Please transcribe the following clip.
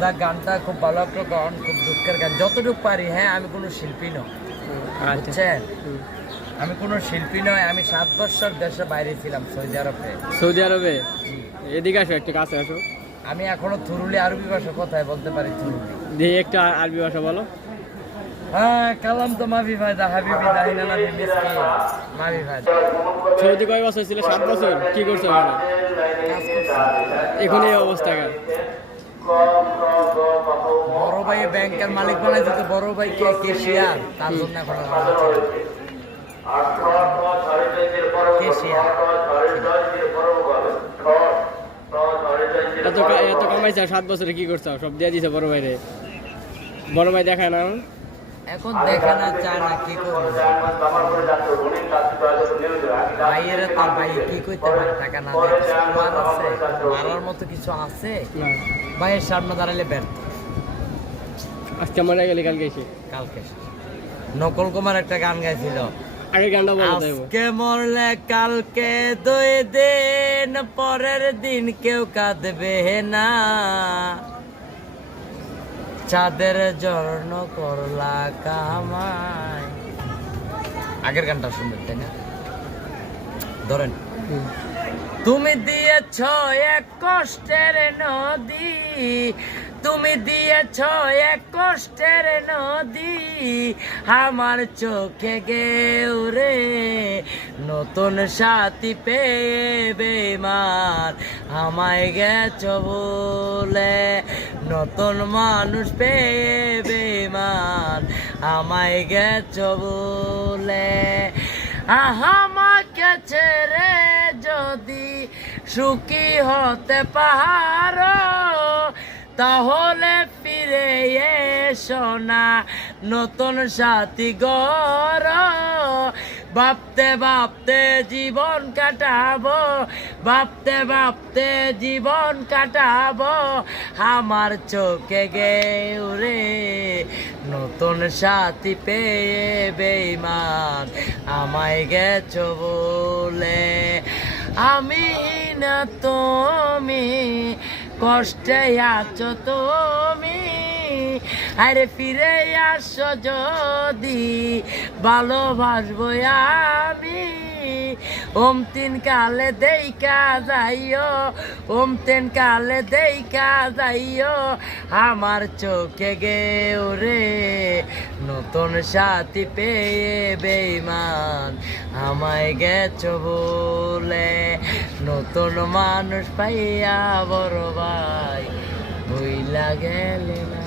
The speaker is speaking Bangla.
যা গানটা খুব ভালো একটা গান, খুব দুঃখের গান, যতটুকু পারি। হ্যাঁ, আমি কোনো শিল্পী নই, বুঝছেন? আমি কোনো শিল্পী নয়। আমি 7 বছর দেশের বাইরে ছিলাম, সৌদি আরবে। সৌদি আরবে? এদিকে আসো, একটু কাছে আসো। আমি এখনো থুরুলি আরবি ভাষা কথায় বলতে পারি। থুরুলি দিয়ে একটা আরবি ভাষা বলো। হ্যাঁ, কালাম তো মাফি ফায়দা হাবিবি দাহিনা নাবি মিসকিন মাফি ফায়দা। সৌদি কয় বছর ছিল? 7 বছর। কি করছো ওখানে? কাজ করছি। এখন এই অবস্থা কেন? বড় ভাই ব্যাংকের মালিক বানাই দিতে, বড় ভাইকে কেশিয়ার, তার জন্য এখন কেশিয়ার। এত কামাইছে, 7 বছরে কি করছো? সব দিয়ে দিছে বড় ভাইরে। বড় ভাই দেখায় না এখন দেখে না, চায় না, কি করবো? ভাইয়েরা তার ভাই কি করতে পারে? টাকা না দিয়ে মার আছে, মারার মতো কিছু আছে? ভাইয়ের সামনে দাঁড়ালে ব্যর্থ। আজকে মরে গেলে কালকে এসে কালকে নকল কুমার একটা গান গাইছিল, আগে গানটা বলো। আজকে মরলে কালকে 2 দিন, পরের দিন কেউ কাঁদবে না, চাঁদের জন্য করলা কামাই। আগের গানটা শুনবেন, তাই না? ধরেন, তুমি দিয়েছ এক কষ্টের নদী, তুমি দিয়েছ এক কষ্টের নদী, আমার চোখে গেউরে নতুন সাথী পেয়ে বেমান, আমায় গেছ বলে নতুন মানুষ পেয়ে বেমান, আমায় গেছ বলে। আমাকে ছেড়ে যদি সুখী হতে পারো, তাহলে ফিরে এসো না, নতুন সাথী গড়ো। ভাবতে ভাবতে জীবন কাটাবো, ভাবতে ভাবতে জীবন কাটাবো, আমার চোখে গেউরে নতুন সাথী পেয়ে বেঈমান, আমায় গেছো বলে। আমি না তুমি, কষ্টে আছো তুমি, আরে ফিরে আসো যদি, ভালোবাসবো আমি। ওম 3 কালে দেইকা যাইও, ওম 3 কালে দেইকা যাইও, আমার চোখে গেউরে নতুন সাথী পেয়ে বেঈমান, আমায় গেছো বলে। নতুন মানুষ পাইয়া বড় ভাই ভুইলা গেলে না।